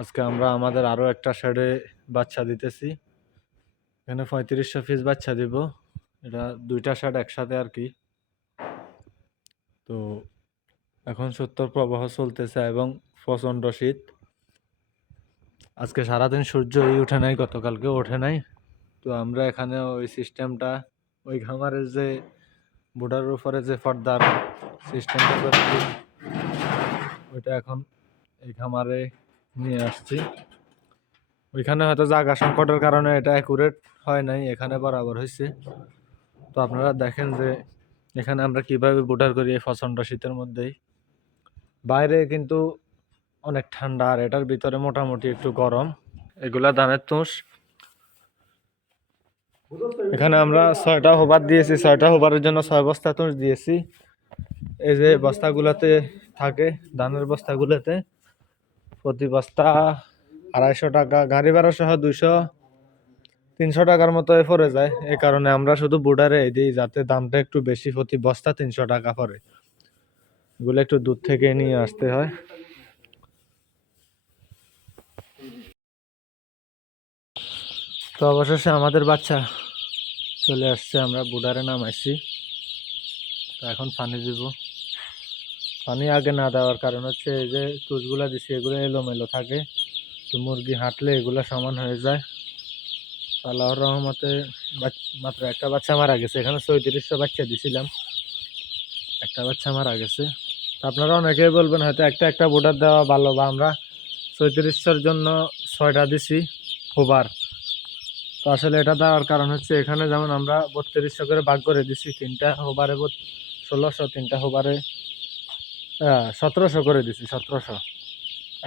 আজকে আমরা আমাদের আরও একটা শেডে বাচ্চা দিতেছি। এখানে পঁয়ত্রিশশো পিস বাচ্চা দিব। এটা দুইটা শেড একসাথে আর কি। তো এখন সত্তর প্রবাহ চলতেছে এবং প্রচণ্ড শীত। আজকে সারাদিন সূর্যই ওঠে নাই, গতকালকে ওঠে নাই। তো আমরা এখানে ওই সিস্টেমটা ওই খামারের যে বোর্ডারের উপরে যে পর্দার সিস্টেমটা ওইটা এখন এই খামারে নিয়ে আসছি। ওইখানে হয়তো জায়গা সংকটের কারণে এটা অ্যাকুরেট হয় নাই, এখানে বরাবর হয়েছে তো আপনারা দেখেন যে এখানে আমরা কীভাবে বোর্ডার করি এই প্রচণ্ড শীতের মধ্যেই। বাইরে কিন্তু অনেক ঠান্ডা, আর এটার ভিতরে মোটামুটি একটু গরম। এগুলা ধানের তুষ। এখানে আমরা ছয়টা হোবার দিয়েছি, ছয়টা হোবারের জন্য ছয় বস্তা তুষ দিয়েছি। এই যে বস্তাগুলোতে থাকে, ধানের বস্তাগুলোতে। প্রতি বস্তা আড়াইশো টাকা, গাড়ি ভাড়া সহ দুইশো, তিনশো টাকার মতো পড়ে যায়। এ কারণে আমরা শুধু বুডারে দিই, যাতে দামটা একটু বেশি প্রতি বস্তা তিনশো টাকা পড়ে। এগুলো একটু দূর থেকে নিয়ে আসতে হয়। তো অবশেষে আমাদের বাচ্চা চলে আসছে, আমরা বুডারে নামাইছি। তো এখন পানি দিব। পানি আগে না দেওয়ার কারণ হচ্ছে এই যে তুষগুলা দিছি, এগুলো এলোমেলো থাকে। তো মুরগি হাঁটলে এগুলো সমান হয়ে যায়। আল্লাহর রহমতে মাত্র একটা বাচ্চা মারা গেছে। এখানে চৌত্রিশশো বাচ্চা দিছিলাম। একটা বাচ্চা মারা গেছে। তো আপনারা অনেকেই বলবেন, হয়তো একটা একটা বোর্ডার দেওয়া ভালো বা আমরা চৌত্রিশশোর জন্য ছয়টা দিছি হোবার। তো আসলে এটা দেওয়ার কারণ হচ্ছে এখানে যেমন আমরা বত্রিশশো করে ভাগ করে দিছি, তিনটা হোবারে ষোলোশো তিনটা হোবারে সতেরোশো করে দিছি, সতেরোশো।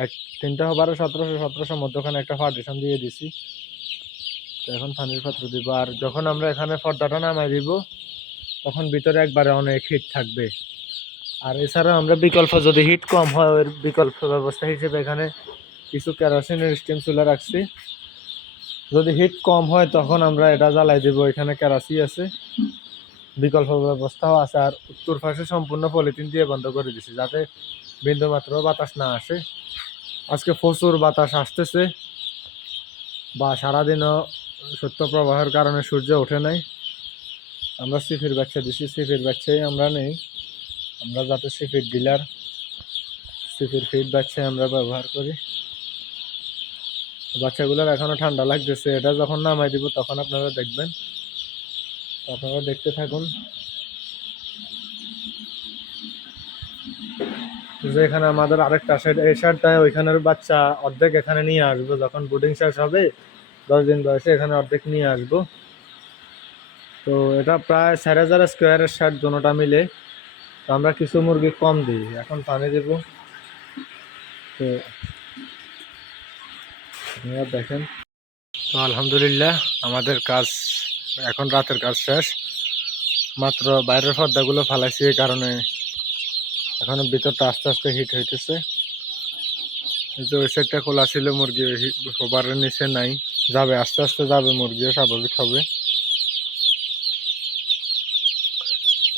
এক, তিনটা হোবারে সতেরোশো সতেরোশো মধ্যখানে একটা পার্টিশন দিয়ে দিছি। তো এখন পানির পাত্র দিব, আর যখন আমরা এখানে পর্দাটা নামাই দিব, তখন ভিতরে একবারে অনেক হিট থাকবে। আর এছাড়া আমরা বিকল্প যদি হিট কম হয়, ওর বিকল্প ব্যবস্থা হিসেবে এখানে কিছু কেরোসিনের স্টিম চুলা রাখছি। যদি হিট কম হয়, তখন আমরা এটা জ্বালাই দিব, এখানে কেরাসি আছে। বিকল্প ব্যবস্থাও আছে আর উত্তর পাশে সম্পূর্ণ পলিথিন দিয়ে বন্ধ করে দিছি যাতে বিন্দুমাত্র বাতাস না আসে। আজকে প্রচুর বাতাস আসতেছে বা সারাদিনও সত্য প্রবাহের কারণে সূর্য ওঠে নাই। আমরা সিফির বাচ্চা দিছি, সিফির বাচ্চাই আমরা নেই। আমরা যাতে সিফির ডিলার, সিফির ফিড বাচ্চাই আমরা ব্যবহার করি। বাচ্চাগুলোর এখনও ঠান্ডা লাগতেছে, এটা যখন নামাই দিব তখন আপনারা দেখবেন। আপনারা দেখতে থাকুন। যে এখানে আমাদের আরেকটা সাইড এই সাইডটায় ওইখানের বাচ্চা অর্ধেক এখানে নিয়ে আসব, যখন বোর্ডিং শেষ হবে, দশ দিন বয়সে এখানে অর্ধেক নিয়ে আসব। তো এটা প্রায় সাড়ে হাজার স্কোয়ারের শার্ট দোনোটা মিলে। তো আমরা কিছু মুরগি কম দিই, এখন পানি দেব। তো আপনারা দেখেন। তো আলহামদুলিল্লাহ, আমাদের কাজ এখন রাতের কাজ শেষ। মাত্র বাইরের পর্দাগুলো ফালাইছি এই কারণে এখন ভিতরটা আস্তে আস্তে হিট হইতেছে। যে ওই সাইডটা খোলা ছিল, মুরগি হোবারের নিচে নাই। যাবে, আস্তে আস্তে যাবে মুরগিও স্বাভাবিক হবে।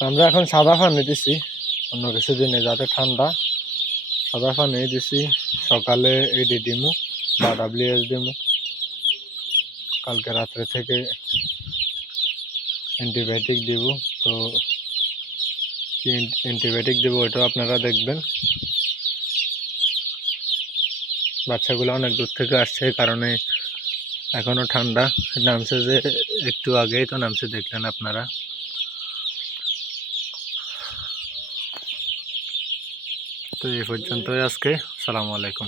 আমরা এখন সাদা পানি দিছি। অন্য কিছু দিনে, যাতে ঠান্ডা। সাদা পানি দিছি। সকালে এই ডি দিমু বা ডাব্লিউএস দিমু কালকে রাত্রে থেকে অ্যান্টিবায়োটিক দিব, তো কি অ্যান্টিবায়োটিক দেবো ওইটাও আপনারা দেখবেন। বাচ্চাগুলো অনেক দূর থেকে আসছে কারণে এখনও ঠান্ডা, নামছে যে একটু আগেই তো নামছে, দেখলেন আপনারা। তো এই পর্যন্তই আজকে, সালামু আলাইকুম।